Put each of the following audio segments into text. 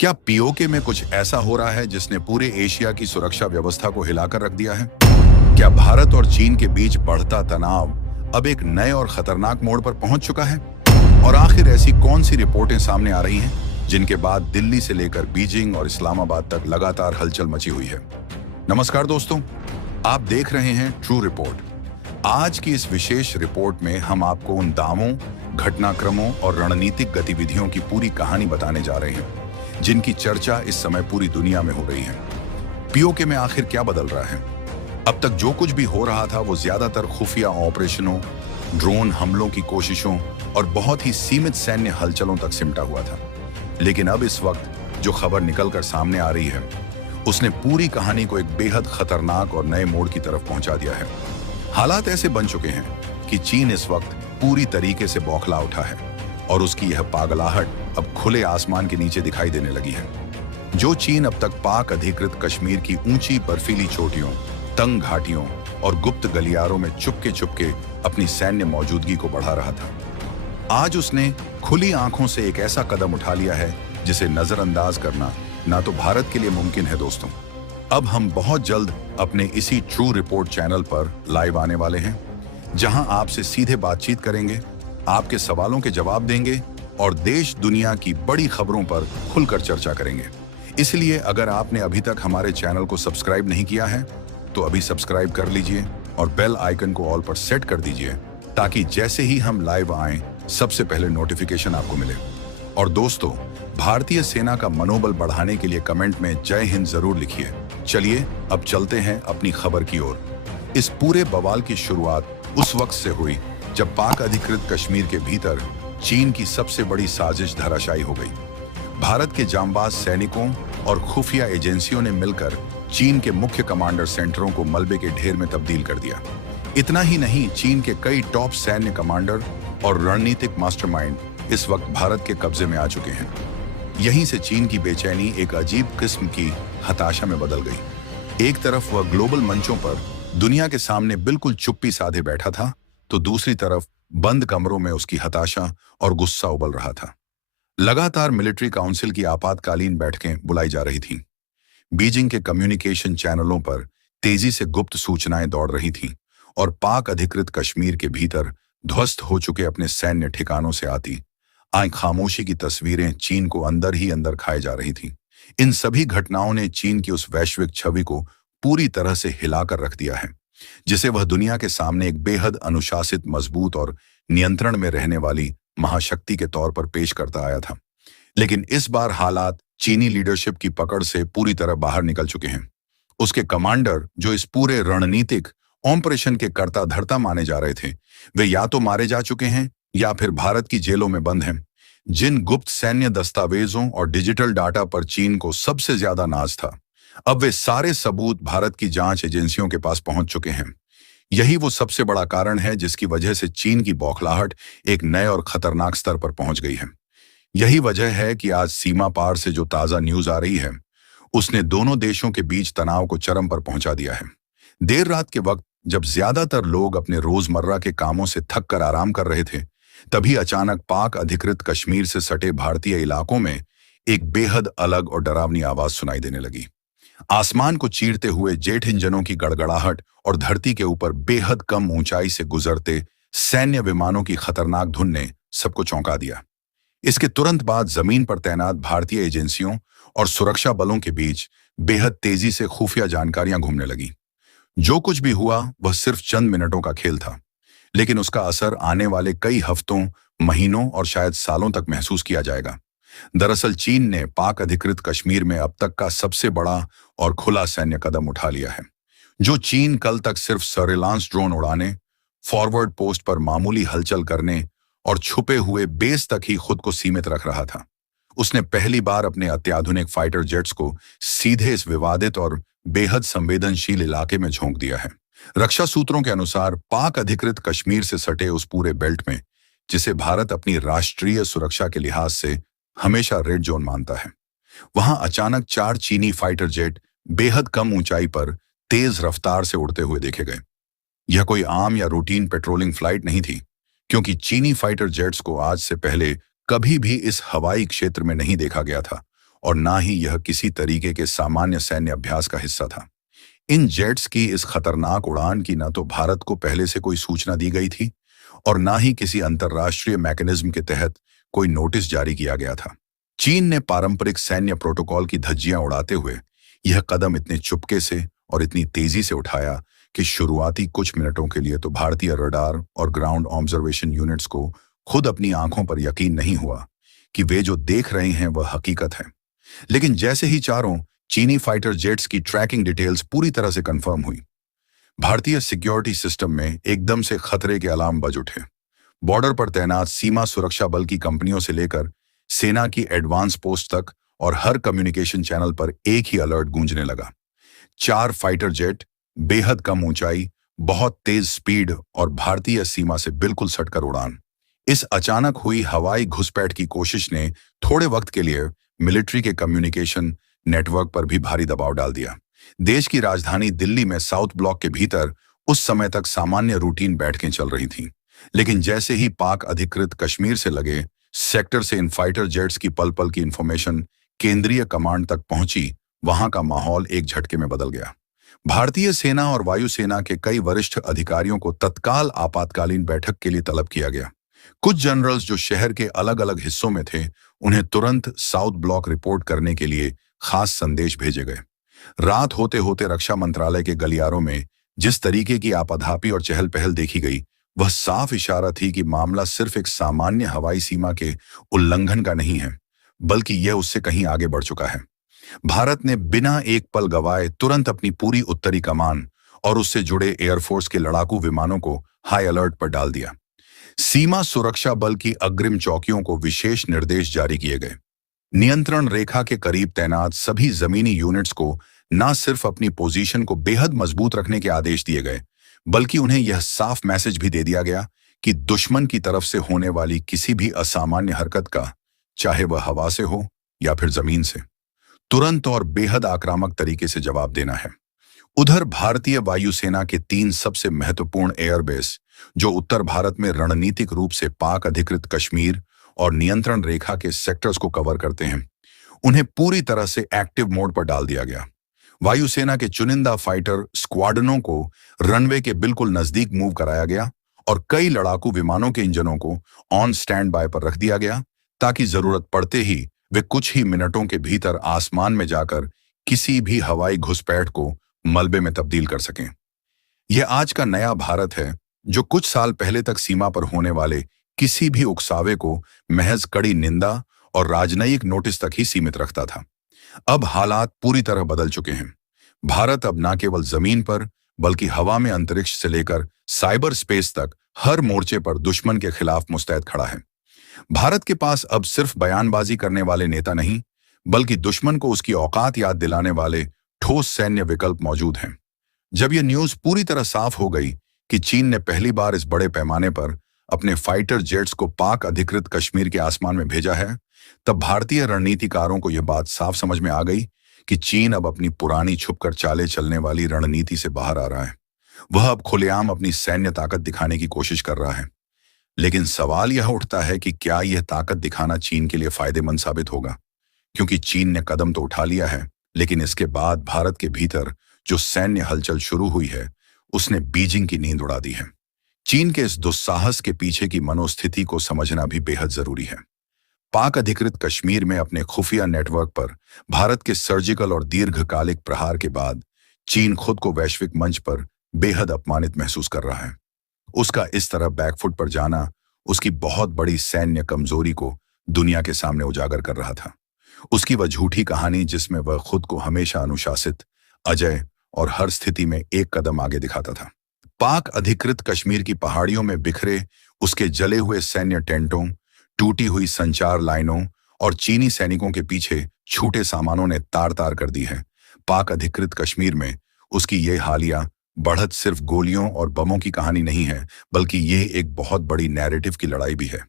क्या पीओके में कुछ ऐसा हो रहा है जिसने पूरे एशिया की सुरक्षा व्यवस्था को हिलाकर रख दिया है? क्या भारत और चीन के बीच बढ़ता तनाव अब एक नए और खतरनाक मोड़ पर पहुंच चुका है? और आखिर ऐसी कौन सी रिपोर्टें सामने आ रही हैं जिनके बाद दिल्ली से लेकर बीजिंग और इस्लामाबाद तक लगातार हलचल मची हुई है? नमस्कार दोस्तों, आप देख रहे हैं ट्रू रिपोर्ट। आज की इस विशेष रिपोर्ट में हम आपको उन दावों, घटनाक्रमों और रणनीतिक गतिविधियों की पूरी कहानी बताने जा रहे हैं जिनकी चर्चा इस समय पूरी दुनिया में हो रही है। पीओके में आखिर क्या बदल रहा है? अब तक जो कुछ भी हो रहा था वो ज्यादातर खुफिया ऑपरेशनों, ड्रोन हमलों की कोशिशों और बहुत ही सीमित सैन्य हलचलों तक सिमटा हुआ था। लेकिन अब इस वक्त जो खबर निकलकर सामने आ रही है उसने पूरी कहानी को एक बेहद खतरनाक और नए मोड़ की तरफ पहुंचा दिया है। हालात ऐसे बन चुके हैं कि चीन इस वक्त पूरी तरीके से बौखला उठा है और उसकी यह पागलाहट अब खुले आसमान के नीचे दिखाई देने लगी है। जो चीन अब तक पाक अधिकृत कश्मीर की ऊंची बर्फीली चोटियों, तंग घाटियों और गुप्त गलियारों में चुपके चुपके अपनी सैन्य मौजूदगी को बढ़ा रहा था, आज उसने खुली आंखों से एक ऐसा कदम उठा लिया है जिसे नजरअंदाज करना ना तो भारत के लिए मुमकिन है। दोस्तों, अब हम बहुत जल्द अपने इसी ट्रू रिपोर्ट चैनल पर लाइव आने वाले हैं, जहां आपसे सीधे बातचीत करेंगे, आपके सवालों के जवाब देंगे और देश दुनिया की बड़ी खबरों पर खुलकर चर्चा करेंगे। इसलिए अगर आपने अभी तक हमारे चैनल को सब्सक्राइब नहीं किया है तो अभी सब्सक्राइब कर लीजिए और बेल आइकन को ऑल पर सेट कर दीजिए ताकि जैसे ही हम लाइव आएं सबसे पहले नोटिफिकेशन आपको मिले। और दोस्तों, भारतीय सेना का मनोबल बढ़ाने के लिए कमेंट में जय हिंद जरूर लिखिए। चलिए अब चलते हैं अपनी खबर की ओर। इस पूरे बवाल की शुरुआत उस वक्त से हुई जब पाक अधिकृत कश्मीर के भीतर चीन की सबसे बड़ी साजिश धराशायी हो गई। भारत के जांबाज सैनिकों और खुफिया एजेंसियों ने मिलकर चीन के मुख्य कमांडर सेंटरों को मलबे के ढेर में तब्दील कर दिया। इतना ही नहीं, चीन के कई टॉप सैन्य कमांडर और रणनीतिक मास्टरमाइंड इस वक्त भारत के कब्जे में आ चुके हैं। यहीं से चीन की बेचैनी एक अजीब किस्म की हताशा में बदल गई। एक तरफ वह ग्लोबल मंचों पर दुनिया के सामने बिल्कुल चुप्पी साधे बैठा था, तो दूसरी तरफ बंद कमरों में उसकी हताशा और गुस्सा उबल रहा था। लगातार मिलिट्री काउंसिल की आपातकालीन बैठकें बुलाई जा रही थीं। बीजिंग के कम्युनिकेशन चैनलों पर तेजी से गुप्त सूचनाएं दौड़ रही थीं और पाक अधिकृत कश्मीर के भीतर ध्वस्त हो चुके अपने सैन्य ठिकानों से आती आए खामोशी की तस्वीरें चीन को अंदर ही अंदर खाए जा रही थीं। इन सभी घटनाओं ने चीन की उस वैश्विक छवि को पूरी तरह से हिलाकर रख दिया है जिसे वह दुनिया के सामने एक बेहद अनुशासित, मजबूत और नियंत्रण में रहने वाली महाशक्ति के तौर पर पेश करता आया था। लेकिन इस बार हालात चीनी लीडरशिप की पकड़ से पूरी तरह बाहर निकल चुके हैं। उसके कमांडर, जो इस पूरे रणनीतिक ऑपरेशन के कर्ता धर्ता माने जा रहे थे, वे या तो मारे जा चुके हैं या फिर भारत की जेलों में बंद हैं। जिन गुप्त सैन्य दस्तावेजों और डिजिटल डाटा पर चीन को सबसे ज्यादा नाज था, अब वे सारे सबूत भारत की जांच एजेंसियों के पास पहुंच चुके हैं। यही वो सबसे बड़ा कारण है जिसकी वजह से चीन की बौखलाहट एक नए और खतरनाक स्तर पर पहुंच गई है। यही वजह है कि आज सीमा पार से जो ताजा न्यूज आ रही है उसने दोनों देशों के बीच तनाव को चरम पर पहुंचा दिया है। देर रात के वक्त जब ज्यादातर लोग अपने रोजमर्रा के कामों से थक कर आराम कर रहे थे, तभी अचानक पाक अधिकृत कश्मीर से सटे भारतीय इलाकों में एक बेहद अलग और डरावनी आवाज सुनाई देने लगी। आसमान को चीरते हुए जेट इंजनों की गड़गड़ाहट और धरती के ऊपर बेहद कम ऊंचाई से गुजरते सैन्य विमानों की खतरनाक धुन ने सबको चौंका दिया। इसके तुरंत बाद जमीन पर तैनात भारतीय एजेंसियों और सुरक्षा बलों के बीच बेहद तेजी से खुफिया जानकारियां घूमने लगी। जो कुछ भी हुआ वह सिर्फ चंद मिनटों का खेल था, लेकिन उसका असर आने वाले कई हफ्तों, महीनों और शायद सालों तक महसूस किया जाएगा। दरअसल चीन ने पाक अधिकृत कश्मीर में अब तक का सबसे बड़ा और खुला सैन्य कदम उठा लिया है। जो चीन कल तक सिर्फ सर्विलांस ड्रोन उड़ाने, फॉरवर्ड पोस्ट पर मामूली हलचल करने और छुपे हुए बेस तक ही खुद को सीमित रख रहा था, उसने पहली बार अपने अत्याधुनिक फाइटर जेट्स को सीधे इस विवादित और बेहद संवेदनशील इलाके में झोंक दिया है। रक्षा सूत्रों के अनुसार पाक अधिकृत कश्मीर से सटे उस पूरे बेल्ट में, जिसे भारत अपनी राष्ट्रीय सुरक्षा के लिहाज से हमेशा रेड जोन मानता है, वहां अचानक 4 चीनी फाइटर जेट बेहद कम ऊंचाई पर तेज रफ्तार से उड़ते हुए देखे गए। यह कोई आम या रूटीन पेट्रोलिंग फ्लाइट नहीं थी, क्योंकि चीनी फाइटर जेट्स को आज से पहले कभी भी इस हवाई क्षेत्र में नहीं देखा गया था और ना ही यह किसी तरीके के सामान्य सैन्य अभ्यास का हिस्सा था। इन जेट्स की इस खतरनाक उड़ान की न तो भारत को पहले से कोई सूचना दी गई थी और ना ही किसी अंतर्राष्ट्रीय मैकेनिज्म के तहत कोई नोटिस जारी किया गया था। चीन ने पारंपरिक सैन्य प्रोटोकॉल की धज्जियां उड़ाते हुए यह कदम इतने चुपके से और इतनी तेजी से उठाया कि शुरुआती कुछ मिनटों के लिए तो भारतीय रडार और ग्राउंड ऑब्जर्वेशन यूनिट्स को खुद अपनी आंखों पर यकीन नहीं हुआ कि वे जो देख रहे हैं वह हकीकत है। लेकिन जैसे ही चारों चीनी फाइटर जेट्स की ट्रैकिंग डिटेल्स पूरी तरह से कंफर्म हुई, भारतीय सिक्योरिटी सिस्टम में एकदम से खतरे के अलार्म बज उठे। बॉर्डर पर तैनात सीमा सुरक्षा बल की कंपनियों से लेकर सेना की एडवांस पोस्ट तक और हर कम्युनिकेशन चैनल पर एक ही अलर्ट गूंजने लगा। 4 फाइटर जेट, बेहद कम ऊंचाई, बहुत तेज स्पीड और भारतीय सीमा से बिल्कुल सटकर उड़ान। इस अचानक हुई हवाई घुसपैठ की कोशिश ने थोड़े वक्त के लिए मिलिट्री के कम्युनिकेशन नेटवर्क पर भी भारी दबाव डाल दिया। देश की राजधानी दिल्ली में साउथ ब्लॉक के भीतर उस समय तक सामान्य रूटीन बैठकें चल रही थीं। लेकिन जैसे ही पाक अधिकृत कश्मीर से लगे सेक्टर से इन फाइटर जेट्स की पल पल की इंफॉर्मेशन केंद्रीय कमांड तक पहुंची, वहां का माहौल एक झटके में बदल गया। भारतीय सेना और वायुसेना के कई वरिष्ठ अधिकारियों को तत्काल आपातकालीन बैठक के लिए तलब किया गया। कुछ जनरल्स जो शहर के अलग अलग हिस्सों में थे, उन्हें तुरंत साउथ ब्लॉक रिपोर्ट करने के लिए खास संदेश भेजे गए। रात होते होते रक्षा मंत्रालय के गलियारों में जिस तरीके की आपाधापी और चहल पहल देखी गई, वह साफ इशारा थी कि मामला सिर्फ एक सामान्य हवाई सीमा के उल्लंघन का नहीं है, बल्कि यह उससे कहीं आगे बढ़ चुका है। भारत ने बिना एक पल गवाए तुरंत अपनी पूरी उत्तरी कमान और उससे जुड़े एयरफोर्स के लड़ाकू विमानों को हाई अलर्ट पर डाल दिया। सीमा सुरक्षा बल की अग्रिम चौकियों को विशेष निर्देश जारी किए गए। नियंत्रण रेखा के करीब तैनात सभी जमीनी यूनिट्स को न सिर्फ अपनी पोजीशन को बेहद मजबूत रखने के आदेश दिए गए, बल्कि उन्हें यह साफ मैसेज भी दे दिया गया कि दुश्मन की तरफ से होने वाली किसी भी असामान्य हरकत का, चाहे वह हवा से हो या फिर जमीन से, तुरंत और बेहद आक्रामक तरीके से जवाब देना है। उधर भारतीय वायुसेना के 3 सबसे महत्वपूर्ण एयरबेस, जो उत्तर भारत में रणनीतिक रूप से पाक अधिकृत कश्मीर और नियंत्रण रेखा के सेक्टर्स को कवर करते हैं, उन्हें पूरी तरह से एक्टिव मोड पर डाल दिया गया। वायुसेना के चुनिंदा फाइटर स्क्वाडनों को रनवे के बिल्कुल नजदीक मूव कराया गया और कई लड़ाकू विमानों के इंजनों को ऑन स्टैंड बाय पर रख दिया गया, ताकि जरूरत पड़ते ही वे कुछ ही मिनटों के भीतर आसमान में जाकर किसी भी हवाई घुसपैठ को मलबे में तब्दील कर सकें। यह आज का नया भारत है, जो कुछ साल पहले तक सीमा पर होने वाले किसी भी उकसावे को महज कड़ी निंदा और राजनयिक नोटिस तक ही सीमित रखता था। अब हालात पूरी तरह बदल चुके हैं। भारत अब न केवल जमीन पर, बल्कि हवा में अंतरिक्ष से लेकर साइबर स्पेस तक हर मोर्चे पर दुश्मन के खिलाफ मुस्तैद खड़ा है। भारत के पास अब सिर्फ बयानबाजी करने वाले नेता नहीं, बल्कि दुश्मन को उसकी औकात याद दिलाने वाले ठोस सैन्य विकल्प मौजूद हैं। जब यह न्यूज पूरी तरह साफ हो गई कि चीन ने पहली बार इस बड़े पैमाने पर अपने फाइटर जेट्स को पाक अधिकृत कश्मीर के आसमान में भेजा है, तब भारतीय रणनीतिकारों को यह बात साफ समझ में आ गई कि चीन अब अपनी पुरानी छुपकर चाले चलने वाली रणनीति से बाहर आ रहा है। वह अब खुलेआम अपनी सैन्य ताकत दिखाने की कोशिश कर रहा है। लेकिन सवाल यह उठता है कि क्या यह ताकत दिखाना चीन के लिए फायदेमंद साबित होगा? क्योंकि चीन ने कदम तो उठा लिया है, लेकिन इसके बाद भारत के भीतर जो सैन्य हलचल शुरू हुई है, उसने बीजिंग की नींद उड़ा दी है। चीन के इस दुस्साहस के पीछे की मनोस्थिति को समझना भी बेहद जरूरी है। पाक अधिकृत कश्मीर में अपने खुफिया नेटवर्क पर भारत के सर्जिकल और दीर्घकालिक प्रहार के बाद चीन खुद को वैश्विक मंच पर बेहद अपमानित महसूस कर रहा है। उसका इस तरह बैकफुट पर जाना उसकी बहुत बड़ी सैन्य कमजोरी को दुनिया के सामने उजागर कर रहा था। उसकी वह झूठी कहानी जिसमें वह खुद को हमेशा अनुशासित, अजय और हर स्थिति में एक कदम आगे दिखाता था। पाक अधिकृत कश्मीर की पहाड़ियों में बिखरे उसके जले हुए सैन्य टेंटों, टूटी हुई संचार लाइनों और चीनी सैनिकों के पीछे छूटे सामानों ने तार तार कर दी है। पाक अधिकृत कश्मीर में उसकी ये हालिया बढ़त सिर्फ गोलियों और बमों की कहानी नहीं है, बल्कि ये एक बहुत बड़ी नैरेटिव की लड़ाई भी है।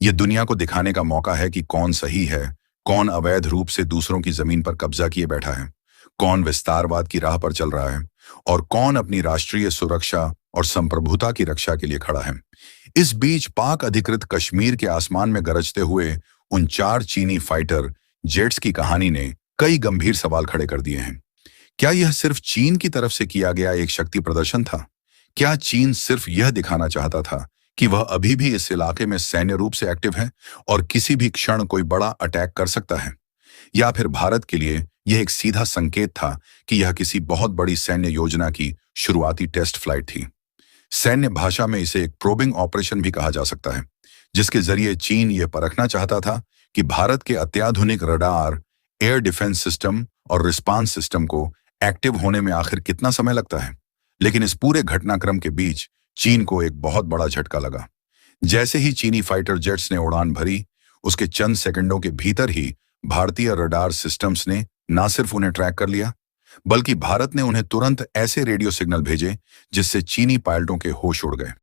ये दुनिया को दिखाने का मौका है कि कौन सही है, कौन अवैध रूप से दूसरों की जमीन पर कब्जा किए बैठा है, कौन विस्तारवाद की राह पर चल रहा है और कौन अपनी राष्ट्रीय सुरक्षा और संप्रभुता की रक्षा के लिए खड़ा है। इस बीच पाक अधिकृत कश्मीर के आसमान में गरजते हुए उन 4 चीनी फाइटर जेट्स की कहानी ने कई गंभीर सवाल खड़े कर दिए हैं। क्या यह सिर्फ चीन की तरफ से किया गया एक शक्ति प्रदर्शन था? क्या चीन सिर्फ यह दिखाना चाहता था कि वह अभी भी इस इलाके में सैन्य रूप से एक्टिव है और किसी भी क्षण कोई बड़ा अटैक कर सकता है? या फिर भारत के लिए यह एक सीधा संकेत था कि यह किसी बहुत बड़ी सैन्य योजना की शुरुआती टेस्ट फ्लाइट थी? सैन्य भाषा में इसे एक प्रोबिंग ऑपरेशन भी कहा जा सकता है, जिसके जरिए चीन यह परखना चाहता था कि भारत के अत्याधुनिक रडार, एयर डिफेंस सिस्टम और रिस्पांस सिस्टम को एक्टिव होने में आखिर कितना समय लगता है। लेकिन इस पूरे घटनाक्रम के बीच चीन को एक बहुत बड़ा झटका लगा। जैसे ही चीनी फाइटर जेट्स ने उड़ान भरी, उसके चंद सेकंडों के भीतर ही भारतीय रडार सिस्टम्स ने न सिर्फ उन्हें ट्रैक कर लिया, बल्कि भारत ने उन्हें तुरंत ऐसे रेडियो सिग्नल भेजे जिससे चीनी पायलटों के होश उड़ गए।